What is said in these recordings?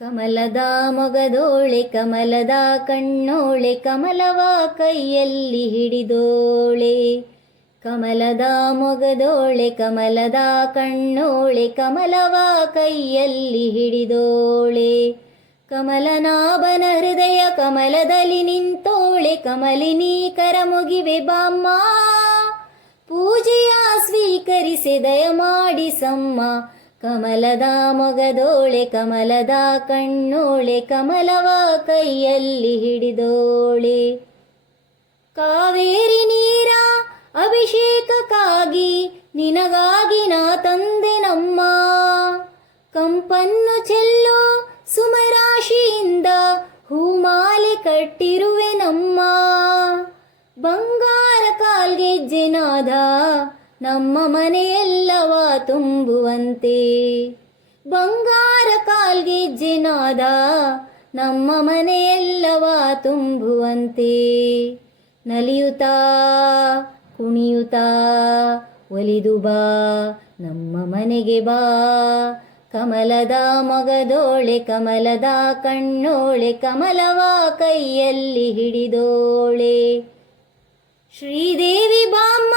ಕಮಲದ ಮೊಗದೋಳೆ ಕಮಲದ ಕಣ್ಣೋಳೆ ಕಮಲವ ಕೈಯಲ್ಲಿ ಹಿಡಿದೋಳೆ. ಕಮಲದ ಮೊಗದೋಳೆ ಕಮಲದ ಕಣ್ಣೋಳೆ ಕಮಲವ ಕೈಯಲ್ಲಿ ಹಿಡಿದೋಳೆ. ಕಮಲನಾಭನ ಹೃದಯ ಕಮಲದಲ್ಲಿ ನಿಂತೋಳೆ. ಕಮಲಿನಿ ಕರ ಮುಗಿವೆ ಬಾಮ್ಮ, ಪೂಜೆಯ ಸ್ವೀಕರಿಸಿ ದಯಮಾಡಿ ಸಮ್ಮ. ಕಮಲದ ಮೊಗದೋಳೆ ಕಮಲದ ಕಣ್ಣೋಳೆ ಕಮಲವ ಕೈಯಲ್ಲಿ ಹಿಡಿದೋಳೆ. ಕಾವೇರಿ ನೀರ ಅಭಿಷೇಕಕ್ಕಾಗಿ ನಿನಗಾಗಿ ನಾ ತಂದೆ ನಮ್ಮ. ಕಂಪನ್ನು ಚೆಲ್ಲೋ ಸುಮರಾಶಿಯಿಂದ ಹೂಮಾಲೆ ಕಟ್ಟಿರುವೆ ನಮ್ಮ. ಬಂಗಾರ ಕಾಲ್ಗೆಜ್ಜೆನಾದ ನಮ್ಮ ಮನೆಯೆಲ್ಲವ ತುಂಬುವಂತೆ. ಬಂಗಾರ ಕಾಲ್ಗೆಜ್ಜೆನಾದ ನಮ್ಮ ಮನೆಯೆಲ್ಲವ ತುಂಬುವಂತೆ. ನಲಿಯುತ್ತಾ ಕುಣಿಯುತ್ತಾ ಒಲಿದು ಬಾ ನಮ್ಮ ಮನೆಗೆ ಬಾ. ಕಮಲದ ಮೊಗದೋಳೆ ಕಮಲದ ಕಣ್ಣೋಳೆ ಕಮಲವ ಕೈಯಲ್ಲಿ ಹಿಡಿದೋಳೆ. ಶ್ರೀದೇವಿ ಬಾಮ್ಮ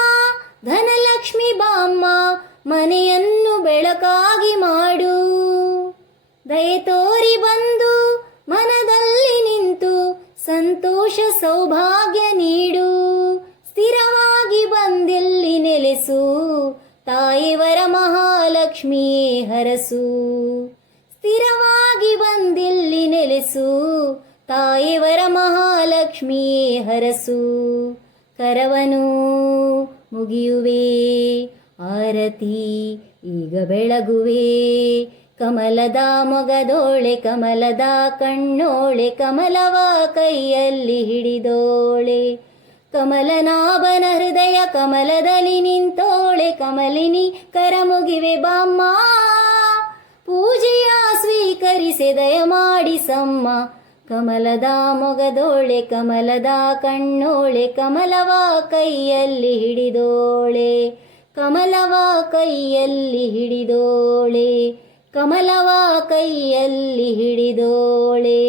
ಧನಲಕ್ಷ್ಮಿ ಬಾಮ್ಮ, ಮನೆಯನ್ನು ಬೆಳಕಾಗಿ ಮಾಡು. ದಯೆ ತೋರಿ ಬಂದು ಮನದಲ್ಲಿ ನಿಂತು ಸಂತೋಷ ಸೌಭಾಗ್ಯ ನೀಡು. ಸ್ಥಿರವಾಗಿ ಬಂದಿಲ್ಲಿ ನೆಲೆಸು, ತಾಯಿವರ ಮಹಾಲಕ್ಷ್ಮಿಯೇ ಹರಸು. ಸ್ಥಿರವಾಗಿ ಬಂದಿಲ್ಲಿ ನೆಲೆಸು, ತಾಯಿವರ ಮಹಾಲಕ್ಷ್ಮಿಯೇ ಹರಸು. ಕರವನು ಮುಗಿಯುವೆ ಆರತಿ ಈಗ ಬೆಳಗುವೆ. ಕಮಲದ ಮೊಗದೋಳೆ ಕಮಲದ ಕಣ್ಣೋಳೆ ಕಮಲವ ಕೈಯಲ್ಲಿ ಹಿಡಿದೋಳೆ. ಕಮಲನಾಭನ ಹೃದಯ ಕಮಲದಲ್ಲಿ ನಿಂತೋಳೆ. ಕಮಲಿನಿ ಕರ ಮುಗಿವೆ ಬಾಮ್ಮ, ಪೂಜೆಯ ಸ್ವೀಕರಿಸಿ ದಯಮಾಡಿ ಸಮ್ಮ. ಕಮಲದ ಮೊಗದೋಳೆ ಕಮಲದ ಕಣ್ಣೋಳೆ ಕಮಲವ ಕೈಯಲ್ಲಿ ಹಿಡಿದೋಳೆ. ಕಮಲವ ಕೈಯಲ್ಲಿ ಹಿಡಿದೋಳೆ. ಕಮಲವ ಕೈಯಲ್ಲಿ ಹಿಡಿದೋಳೆ.